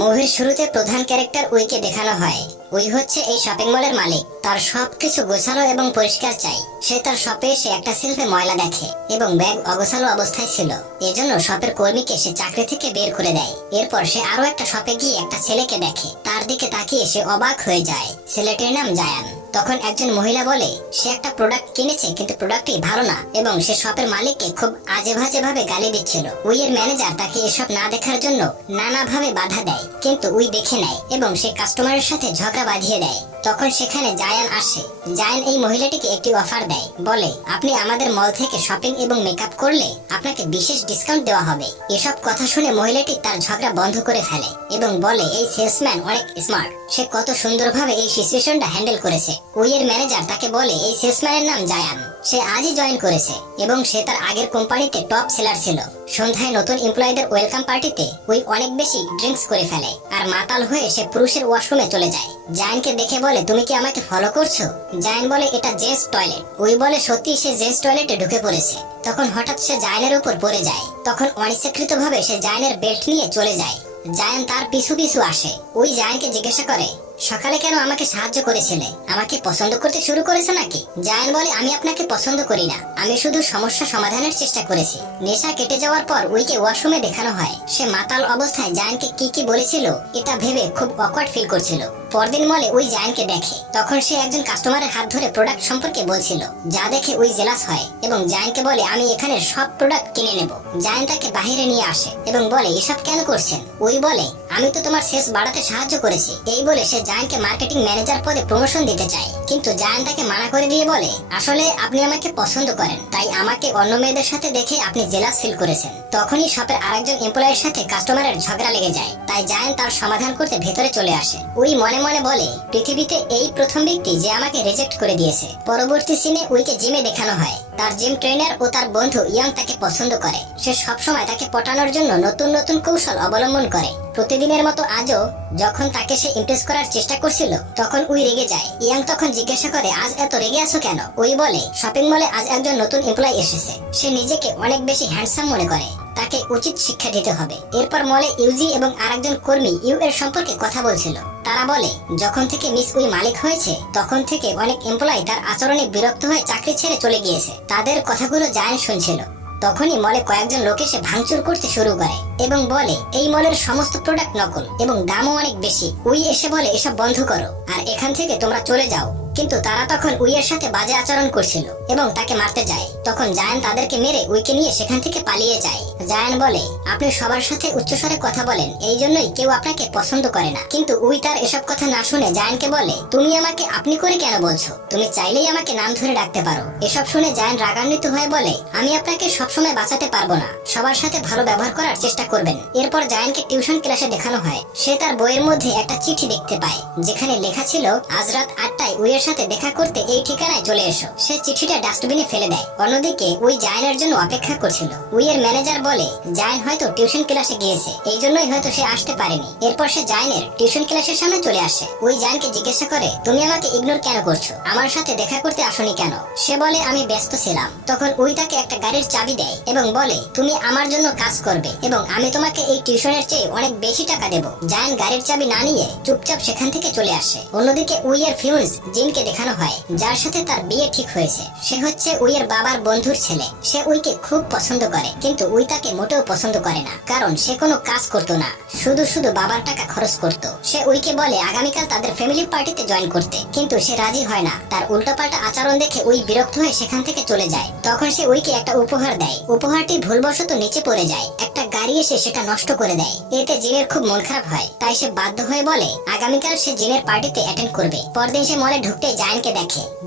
মুভির শুরুতে প্রধান ক্যারেক্টার উইকে দেখানো হয়। উই হচ্ছে এই শপিং মলের মালিক। তার সবকিছু গোছালো এবং পরিষ্কার চাই। সে তার শপে এসে একটা সেলফে ময়লা দেখে এবং ব্যাগ অগোছালো অবস্থায় ছিল। এজন্য শপের কর্মীকে সে চাকরি থেকে বের করে দেয়। এরপর সে আরো একটা শপে গিয়ে একটা ছেলেকে দেখে। তার দিকে তাকিয়ে সে অবাক হয়ে যায়। ছেলেটির নাম জায়ান। তখন একজন মহিলা বলে সে একটা প্রোডাক্ট কিনেছে কিন্তু প্রোডাক্টটি ভালো না এবং সে শপের মালিককে খুব আজে বাজে ভাবে গালি দিচ্ছিল। উইয়ের ম্যানেজার তাকে এসব না দেখার জন্য নানাভাবে বাধা দেয়, কিন্তু উই দেখে নেয় এবং সে কাস্টমারের সাথে ঝগড়া বাঁধিয়ে দেয়। তখন সেখানে জায়ান আসে। জায়ান এই মহিলাটিকে একটি অফার দেয়, বলে আপনি আমাদের মল থেকে শপিং এবং মেকআপ করলে আপনাকে বিশেষ ডিসকাউন্ট দেওয়া হবে। এসব কথা শুনে মহিলাটি তার ঝগড়া বন্ধ করে ফেলে এবং বলে এই সেলসম্যান অনেক স্মার্ট, সে কত সুন্দরভাবে এই সিচুয়েশনটা হ্যান্ডেল করেছে। উইয়ের ম্যানেজার তাকে বলে এই সেলসম্যানের নাম জায়ান, সে আজই জয়েন করেছে এবং সে তার আগের কোম্পানিতে টপ সেলার ছিল। সন্ধ্যায় নতুন এমপ্লয়ীদের ওয়েলকাম পার্টিতে উই অনেক বেশি ড্রিঙ্কস করে ফেলে আর মাতাল হয়ে সে পুরুষের ওয়াশরুমে চলে যায়। জায়ানকে দেখে বলে তুমি কি আমাকে ফলো করছো? জায়ান বলে এটা জেন্টস টয়লেট। উই বলে সত্যি সে জেন্টস টয়লেটে ঢুকে পড়েছে। তখন হঠাৎ সে জায়ানের উপর পড়ে যায়। তখন অনিচ্ছাকৃতভাবে সে জায়ানের বেল্ট নিয়ে চলে যায়। জায়ান তার পিছু পিছু আসে। উই জায়ানকে জিজ্ঞাসা করে সকালে কেন আমাকে সাহায্য করেছিলে? আমাকে পছন্দ করতে শুরু করেছে নাকি? জায়ান বলে আমি আপনাকে পছন্দ করি না, আমি শুধু সমস্যা সমাধানের চেষ্টা করেছি। নেশা কেটে যাওয়ার পর উইকে ওয়াশরুমে দেখানো হয়। সে মাতাল অবস্থায় জায়ানকে কি কি বলেছিল এটা ভেবে খুব অকওয়ার্ড ফিল করছিল। পরদিন মলে উই জায়ানকে দেখে। তখন সে একজন কাস্টমারের হাত ধরে প্রোডাক্ট সম্পর্কে বলছিল, যা দেখে উই জেলাস হয় এবং জায়ানকে বলে আমি এখানে সব প্রোডাক্ট কিনে নেব। জায়ান তাকে বাহিরে নিয়ে আসে এবং বলে এসব কেন করছেন? উই বলে আমি তো তোমার সেলস বাড়াতে সাহায্য করেছি। এই বলে সে জায়ানকে মার্কেটিং ম্যানেজার পদে প্রমোশন দিতে চায়, কিন্তু জায়ান তাকে মানা করে দিয়ে বলে আসলে আপনি আমাকে পছন্দ করেন, তাই আমাকে অন্য মেয়েদের সাথে দেখে আপনি জেলাস ফিল করেছেন। তখনই শপের আরেকজন এমপ্লয়ের সাথে কাস্টমারের ঝগড়া লেগে যায়, তাই জায়ান তার সমাধান করতে ভেতরে চলে আসে। উই মনে মনে বলে পৃথিবীতে এই প্রথম ব্যক্তি যে আমাকে রিজেক্ট করে দিয়েছে। পরবর্তী সিনে উইকে জিমে দেখানো হয়। তার জিম ট্রেনার ও তার বন্ধু ইয়াং তাকে পছন্দ করে। সে সবসময় তাকে পটানোর জন্য নতুন নতুন কৌশল অবলম্বন করে। প্রতিদিনের মতো আজও যখন তাকে সে ইমপ্রেস করার চেষ্টা করছিল তখন উই রেগে যায়। ইয়াং তখন জিজ্ঞাসা করে আজ এত রেগে আছো কেন? উই বলে শপিং মলে আজ একজন নতুন এমপ্লয়ি এসেছে। সে নিজেকে অনেক বেশি হ্যান্ডসাম মনে করে, তাকে উচিত শিক্ষা দিতে হবে। এরপর মলে ইউজি এবং আরেকজন কর্মী ইউ এর সম্পর্কে কথা বলছিল। তারা বলে যখন থেকে মিস উই মালিক হয়েছে তখন থেকে অনেক এমপ্লয়ি তার আচরণে বিরক্ত হয়ে চাকরি ছেড়ে চলে গিয়েছে। তাদের কথাগুলো জায়ান শুনছিল। তখনই মলে কয়েকজন লোক এসে ভাঙচুর করতে শুরু করে এবং বলে এই মলের সমস্ত প্রোডাক্ট নকল এবং দামও অনেক বেশি। উই এসে বলে এসব বন্ধ করো আর এখান থেকে তোমরা চলে যাও, কিন্তু তারা তখন উইয়ের সাথে বাজে আচরণ করছিল এবং তাকে মারতে যায়। তখন জায়ান তাদেরকে মেরে উইকে নিয়ে সেখান থেকে পালিয়ে যায়। জায়ান বলে আপনি সবার সাথে উচ্চস্বরে কথা বলেন, এই জন্যই কেউ আপনাকে পছন্দ করে না। কিন্তু উই তার এসব কথা না শুনে জায়ানকে বলে তুমি আমাকে আপনি করে কেন বলছো? তুমি চাইলেই আমাকে নাম ধরে ডাকতে পারো। এসব শুনে জায়ান রাগান্বিত হয়ে বলে আমি আপনাকে সবসময় বাঁচাতে পারবো না, সবার সাথে ভালো ব্যবহার করার চেষ্টা করবেন। এরপর জায়ানকে টিউশন ক্লাসে দেখানো হয়। সে তার বইয়ের মধ্যে একটা চিঠি দেখতে পায় যেখানে লেখা ছিল আজ রাত 8টায় উইয়ের সাথে দেখা করতে এই ঠিকানায় চলে এসো। সে চিঠিটা ডাস্টবিনে ফেলে দেয়। অন্যদিকে উই জায়ানের জন্য অপেক্ষা করছিল। উইয়ের ম্যানেজার বলে জায়ান হয়তো টিউশন ক্লাসে গিয়েছে, এই জন্যই হয়তো সে আসতে পারেনি। এরপর সে জায়ানের টিউশন ক্লাসের সামনে চলে আসে। উই জায়ানকে জিজ্ঞাসা করে তুমি আমাকে ইগনোর কেন করছো? আমার সাথে দেখা করতে আসোনি কেন? সে বলে আমি ব্যস্ত ছিলাম। তখন উই তাকে একটা গাড়ির চাবি দেয় এবং বলে তুমি আমার জন্য কাজ করবে এবং আমি তোমাকে এই টিউশনের চেয়ে অনেক বেশি টাকা দেব। জায়ান গাড়ির চাবি না নিয়ে চুপচাপ সেখান থেকে চলে আসে। অন্যদিকে উইয়ের ফিউন্স জিনকে দেখানো হয়, যার সাথে তার বিয়ে ঠিক হয়েছে। সে হচ্ছে উইয়ের বাবার বন্ধুর ছেলে। সে উইকে খুব পছন্দ করে, কিন্তু উই তাকে মোটেও পছন্দ করে না, কারণ সে কোনো কাজ করতো না, শুধু শুধু বাবার টাকা খরচ করত। সে উইকে বলে আগামীকাল তাদের ফ্যামিলি পার্টিতে জয়েন করতে, কিন্তু সে রাজি হয় না। তার উল্টাপাল্টা আচরণ দেখে উই বিরক্ত হয়ে সেখান থেকে চলে যায়। তখন সে উইকে একটা উপহার দেয়। উপহারটি ভুলবশত নিচে পড়ে যায়। একটা গাড়ি এসে সেটা নষ্ট করে দেয়। এতে জিনের খুব মন খারাপ হয়, তাই সে বাধ্য হয়ে বলে আগামীকাল সে জিনের পার্টিতে অ্যাটেন্ড করবে। পরদিন সে মলে ঢুকতে জায়ানকে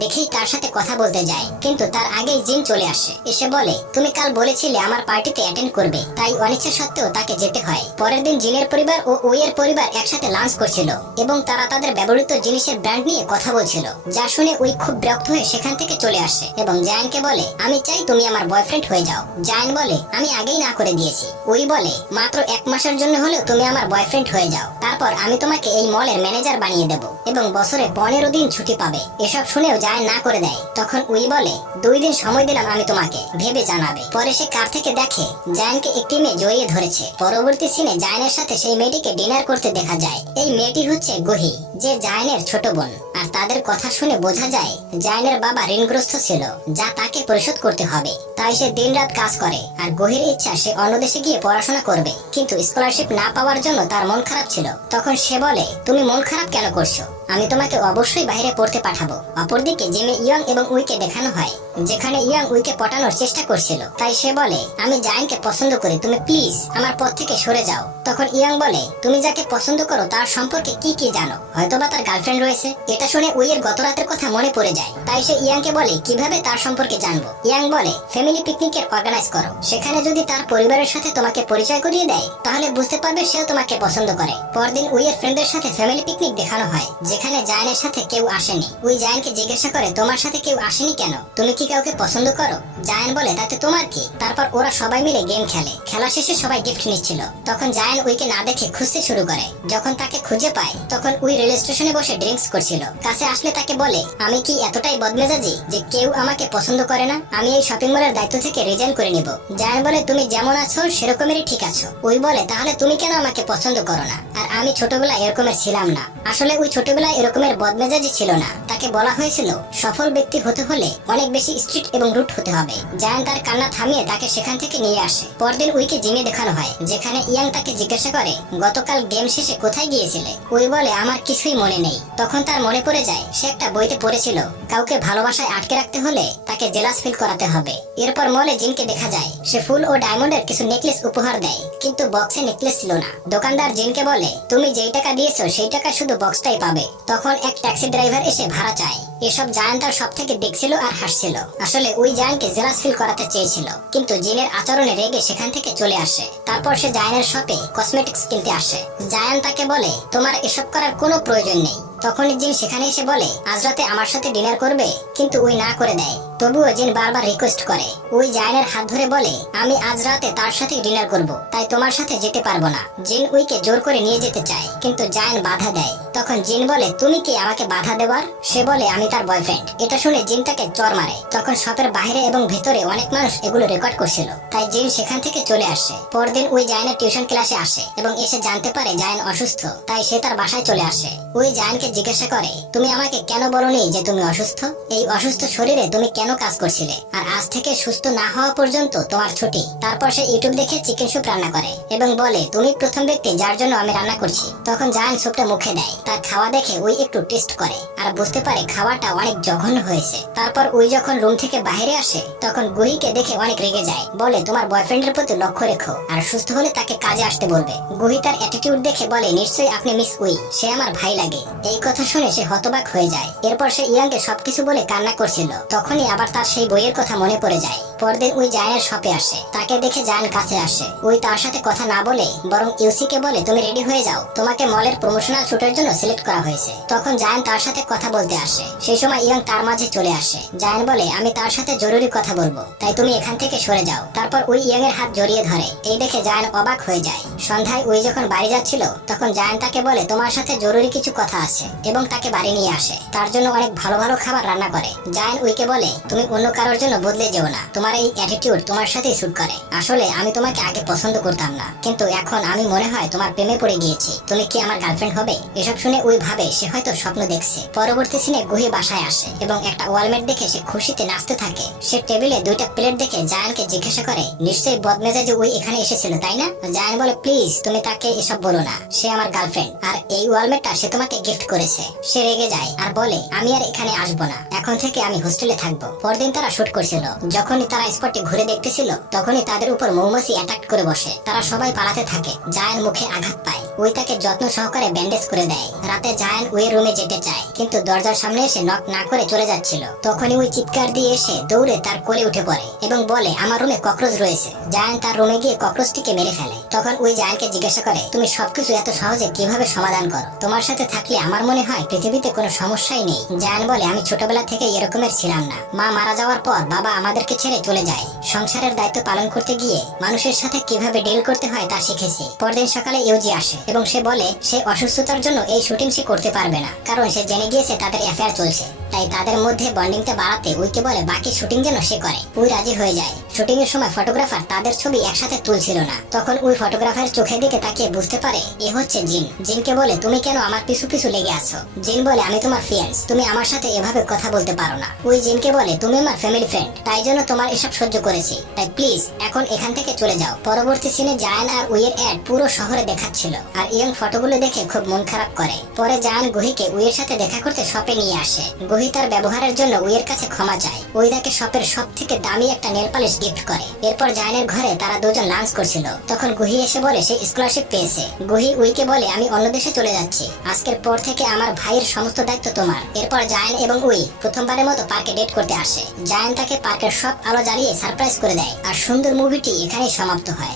দেখেই তার সাথে কথা বলতে যায়, কিন্তু তার আগেই জিন চলে আসে। এসে বলে তুমি কাল বলেছিলে আমার পার্টিতে অ্যাটেন্ড করবে, তাই অনিচ্ছা সত্ত্বেও তাকে যেতে হয়। পরের দিন জিনের পরিবার ও উইয়ের পরিবার একসাথে লাঞ্চ করছিল এবং তারা তাদের ব্যবহৃত জিনিসের ব্র্যান্ড নিয়ে কথা বলছিল, যা শুনে উই খুব বিরক্ত হয়ে সেখান থেকে চলে আসে এবং জায়ানকে বলে আমি চাই তুমি আমার বয়ফ্রেন্ড হয়ে যাও। জায়ান বলে আমি আগেই না করে দিয়েছি। উই বলে মাত্র 1 মাসের জন্য হলেও তুমি আমার বয়ফ্রেন্ড হয়ে যাও, তারপর আমি তোমাকে এই মলের ম্যানেজার বানিয়ে দেব এবং বছরে 15 দিন ছুটি পাবে। এসব শুনেও জায়ান না করে দেয়। তখন উই বলে 2 দিন সময় দিলাম আমি তোমাকে, ভেবে জানাবে। পরে সে কার থেকে দেখে জায়ানকে একটি মেয়ে জড়িয়ে ধরেছে। পরবর্তী সিনে জায়ানের সাথে সেই মেয়েটিকে ডিনার করতে দেখা যায়। এই মেয়েটি হচ্ছে গুহি, যে জায়ানের ছোট বোন। আর তাদের কথা শুনে বোঝা যায় জায়ানের বাবা ঋণগ্রস্ত ছিল, যা তাকে পরিশোধ করতে হবে। তাই সে দিনরাত কাজ করে। আর গুহির ইচ্ছা সে অন্য দেশে গিয়ে পড়াশোনা করবে, কিন্তু স্কলারশিপ না পাওয়ার জন্য তার মন খারাপ ছিল। তখন সে বলে, তুমি মন খারাপ কেন করছো? আমি তোমাকে অবশ্যই বাইরে পড়তে পাঠাবো। অপরদিকে জিমে ইয়ং এবং উইকে দেখানো হয়, যেখানে ইয়ং উইকে পটানোর চেষ্টা করছিল। তাই সে বলে, আমি জায়ানকে পছন্দ করি, তুমি প্লিজ আমার পথ থেকে সরে যাও। তখন ইয়ং বলে, তুমি যাকে পছন্দ করো তার সম্পর্কে কি জানো? হয়তোবা তার গার্লফ্রেন্ড রয়েছে। এটা শুনে উইয়ের গত রাতের কথা মনে পড়ে যায়। তাই সে ইয়াংকে বলে, কিভাবে তার সম্পর্কে জানবো? ইয়াং বলে, ফ্যামিলি পিকনিকের অর্গানাইজ করো। সেখানে যদি তার পরিবারের সাথে তোমাকে পরিচয় করিয়ে দেয়, তাহলে বুঝতে পারবে সেও তোমাকে পছন্দ করে। পরদিন উইয়ের ফ্রেন্ডদের সাথে ফ্যামিলি পিকনিক দেখানো হয়, যেখানে জায়ানের সাথে কেউ আসেনি। উই জায়ানকে জিজ্ঞাসা করে, তোমার সাথে কেউ আসেনি কেন? তুমি কি কাউকে পছন্দ করো? জায়ান বলে, তাতে তোমার কি? তারপর ওরা সবাই মিলে গেম খেলে। খেলা শেষে সবাই গিফট নিচ্ছিল। তখন জায়ান উইকে না দেখে খুঁজতে শুরু করে। যখন তাকে খুঁজে পায়, তখন উই রেল স্টেশনে বসে ড্রিঙ্কস করছিল। কাছে আসলে তাকে বলে, আমি কি এতটাই বদমেজাজি যে কেউ আমাকে পছন্দ করে না? আমি এই শপিং মলের দায়িত্ব থেকে রিজাইন করে নিব। জায়ান বলে, তুমি যেমন আছো সেরকমেরই ঠিক আছো। উই বলে, তাহলে তুমি কেন আমাকে পছন্দ করো না? আর আমি ছোটবেলায় এরকমের ছিলাম না। আসলে ওই ছোটবেলায় এরকমের বদমেজাজি ছিল না। তাকে বলা হয়েছিল সফল ব্যক্তি হতে হলে অনেক বেশি স্ট্রিক্ট এবং রুট হতে হবে। জায়ান তার কান্না থামিয়ে তাকে সেখান থেকে নিয়ে আসে। পরদিন উইকে জিমে দেখানো হয়, যেখানে ইয়াং তাকে জিজ্ঞাসা করে, গতকাল গেম শেষে কোথায় গিয়েছিলে? উই বলে, আমার কিছুই মনে নেই। তখন তার মনে পড়ে যায় সে একটা বইতে পড়েছিল, কাউকে ভালোবাসায় আটকে রাখতে হলে তাকে জেলাস ফিল করাতে হবে। এরপর মলে জিনকে দেখা যায়, সে ফুল ও ডায়মন্ডের কিছু নেকলেস উপহার দেয়, কিন্তু বক্সে নেকলেস ছিল না। দোকানদার জিনকে বলে, তুমি যেই টাকা দিয়েছো সেই টাকা শুধু বক্সটাই পাবে। তখন এক ট্যাক্সি ড্রাইভার এসে ভাড়া চায়। এসব জায়ান তার সব থেকে দেখছিল আর হাসছিল। আসলে ওই জায়ানকে জেলাস ফিল করাতে চেয়েছিল, কিন্তু জিনের আচরণে রেগে সেখান থেকে চলে আসে। তারপর সে জায়ানের শপে কসমেটিক্স কিনতে আসে। জায়ান তাকে বলে, তোমার এসব করার কোনো প্রয়োজন নেই। তখন জিন সেখানে এসে বলে, আজ রাতে আমার সাথে ডিনার করবে? কিন্তু ওই না করে দেয়। তবুও জিন বারবার রিকোয়েস্ট করে। ওই জায়ানের হাত ধরে বলে, আমি আজ রাতে তার সাথে ডিনার করব, তাই তোমার সাথে যেতে পারবো না। জিন উইকে জোর করে নিয়ে যেতে চায়, কিন্তু জায়ান বাধা দেয়। তখন জিন বলে, তুমি কি আমাকে বাধা দেওয়ার? সে বলে, আমি তার বয়ফ্রেন্ড। এটা শুনে জিন তাকে চর মারে। তখন শপের বাইরে এবং ভেতরে অনেক মানুষ এগুলো রেকর্ড করছিল, তাই জিন সেখান থেকে চলে আসে। পরদিন ওই জায়ানের টিউশন ক্লাসে আসে এবং এসে জানতে পারে জায়ান অসুস্থ, তাই সে তার বাসায় চলে আসে। ওই জায়ানকে জিজ্ঞাসা করে, তুমি আমাকে কেন বলনি যে তুমি অসুস্থ? এই অসুস্থ শরীরে তুমি কেন কাজ করছিলে? আর আজ থেকে সুস্থ না হওয়া পর্যন্ত তোমার ছুটি। তারপর সে ইউটিউব দেখে চিকেন স্যুপ রান্না করে এবং বলে, তুমি প্রথম ব্যক্তি যার জন্য আমি রান্না করছি। তখন জায়ান স্যুপটা মুখে দেয়। তার খাওয়া দেখে ওই একটু টেস্ট করে আর বুঝতে পারে খাওয়াটা অনেক জঘন্য হয়েছে। তারপর ওই যখন রুম থেকে বাইরে আসে, তখন গুহিকে দেখে অনেক রেগে যায়। বলে, তোমার বয়ফ্রেন্ডের প্রতি লক্ষ্য রেখো আর সুস্থ হলে তাকে কাজে আসতে বলবে। গুহি তার অ্যাটিটিউড দেখে বলে, নিশ্চয়ই আপনি মিস উই, সে আমার ভাই লাগে। এই কথা শুনে সে হতবাক হয়ে যায়। এরপর সে ইয়াংকে সবকিছু বলে কান্না করছিল। তখনই আবার তার সেই বইয়ের কথা মনে পড়ে যায়। পরদিন ওই জায়ানের শপে আসে। তাকে দেখে জায়ান কাছে আসে। ওই তার সাথে কথা না বলে বরং ইউসিকে বলে, তুমি রেডি হয়ে যাও, তোমাকে মলের প্রমোশনাল শুটের জন্য সিলেক্ট করা হয়েছে। তখন জায়ান তার সাথে কথা বলতে আসে। সেই সময় ইয়াং তার মাঝে চলে আসে। জায়ান বলে, আমি তার সাথে জরুরি কথা বলবো, তাই তুমি এখান থেকে সরে যাও। তারপর ওই ইয়াং এর হাত জড়িয়ে ধরে। এই দেখে জায়ান অবাক হয়ে যায়। সন্ধ্যায় ওই যখন বাড়ি যাচ্ছিল, তখন জায়ান তাকে বলে, তোমার সাথে জরুরি কিছু কথা আছে, এবং তাকে বাড়ি নিয়ে আসে। তার জন্য অনেক ভালো ভালো খাবার রান্না করে। জায়ান উইকে বলে, তুমি অন্য কারোর জন্য বদলে যেও না, তোমার এই অ্যাটিটিউড তোমার সাথেই স্যুট করে। আসলে আমি তোমাকে আগে পছন্দ করতাম না, কিন্তু এখন আমি মনে হয় তোমার প্রেমে পড়ে গিয়েছি। তুমি কি আমার গার্লফ্রেন্ড হবে? এসব শুনে ওই ভাবে সে হয়তো স্বপ্ন দেখছে। পরবর্তী সিনে গুহি বাসায় আসে এবং একটা ওয়ালমেট দেখে সে খুশিতে নাচতে থাকে। সে টেবিলে 2টা প্লেট দেখে জায়ানকে জিজ্ঞাসা করে, নিশ্চয়ই বদমেজাজে ওই এখানে এসেছিল, তাই না? জায়ান বলে, প্লিজ তুমি তাকে এসব বলো না, সে আমার গার্লফ্রেন্ড আর এই ওয়ালমেটটা সে তোমাকে গিফট করেছে। সে রেগে যায় আর বলে, আমি আর এখানে আসবো না, এখন থেকে আমি হোস্টেলে থাকবো। পরদিন তারা শুট করছিল। যখনই তারা স্পটে ঘুরে দেখতেছিল, তখনই তাদের উপর মৌমাছি অ্যাটাক করে বসে। তারা সবাই পালাতে থাকে। জায়ান মুখে আঘাত পায়। ওই তাকে যত্ন সহকারে ব্যান্ডেজ করে দেয়। রাতে জায়ান ওই রুমে যেতে চায়, কিন্তু দরজার সামনে এসে নক না করে চলে যাচ্ছিল। তখনই ওই চিৎকার দিয়ে এসে দৌড়ে তার কোলে উঠে পড়ে এবং বলে, আমার রুমে ককরোচ রয়েছে। জায়ান তার রুমে গিয়ে ককরোচটিকে মেরে ফেলে। তখন ওই জায়ানকে জিজ্ঞাসা করে, তুমি সবকিছু এত সহজে কিভাবে সমাধান করো? তোমার সাথে থাকলে আমার মনে হয় পৃথিবীতে কোনো সমস্যাই নেই। জায়ান বলে, আমি ছোটবেলা থেকে এরকমের ছিলাম না। মা মারা যাওয়ার পর বাবা আমাদেরকে ছেড়ে চলে যায়। সংসারের দায়িত্ব পালন করতে গিয়ে মানুষের সাথে কিভাবে ডিল করতে হয় তা শিখেছি। পরদিন সকালে ইউজি আসে এবং সে বলে, সে অসুস্থতার জন্য এই শুটিং সে করতে পারবে না, কারণ সে জেনে গিয়েছে তাদের অ্যাফেয়ার চলছে। তাই তাদের মধ্যে বন্ডিংটা বাড়াতে উইকে বলে বাকি শুটিং যেন সে করে। উই রাজি হয়ে যায়। শুটিং এর সময় ফটোগ্রাফার তাদের ছবি একসাথে তুলছিল না। তখন উই ফটোগ্রাফারের চোখের দিকে তাকিয়ে বুঝতে পারে এ হচ্ছে জিন। জিনকে বলে তুমি কেন আমার পিছু পিছু লেগে আছো? জিন বলে আমি তোমার ফিয়ান্স, তুমি আমার সাথে এভাবে কথা বলতে পারো না। উই জিনকে বলে তুমি আমার ফ্যামিলি ফ্রেন্ড, তাই জন্য তোমার এসব সহ্য করেছি, তাই প্লিজ এখন এখান থেকে চলে যাও। পরবর্তী সিনে জায়ান আর উইয়ের অ্যাড পুরো শহরে দেখাচ্ছিল আর ইয়ং ফটোগুলো দেখে খুব মন খারাপ করে। পরে জায়ান গুহিকে উইয়ের সাথে দেখা করতে শপে নিয়ে আসে। গুহি তার ব্যবহারের জন্য উইয়ের কাছে ক্ষমা চায়। উই তাকে শপের সব থেকে দামি একটা নেল পালিশ গিফট করে। এরপর জায়ানের ঘরে তারা দুজন লাঞ্চ করছিল। তখন গুহি এসে বলে সে স্কলারশিপ পেয়েছে। গুহি উইকে বলে আমি অন্য দেশে চলে যাচ্ছি, আজকের পর থেকে আমার ভাইয়ের সমস্ত দায়িত্ব তোমার। এরপর জায়ান এবং উই প্রথমবারের মতো পার্কে ডেট করতে আসে। জায়ান তাকে পার্কের সব আলো জ্বালিয়ে সারপ্রাইজ করে দেয়। আর সুন্দর মুভিটি এখানেই সমাপ্ত হয়।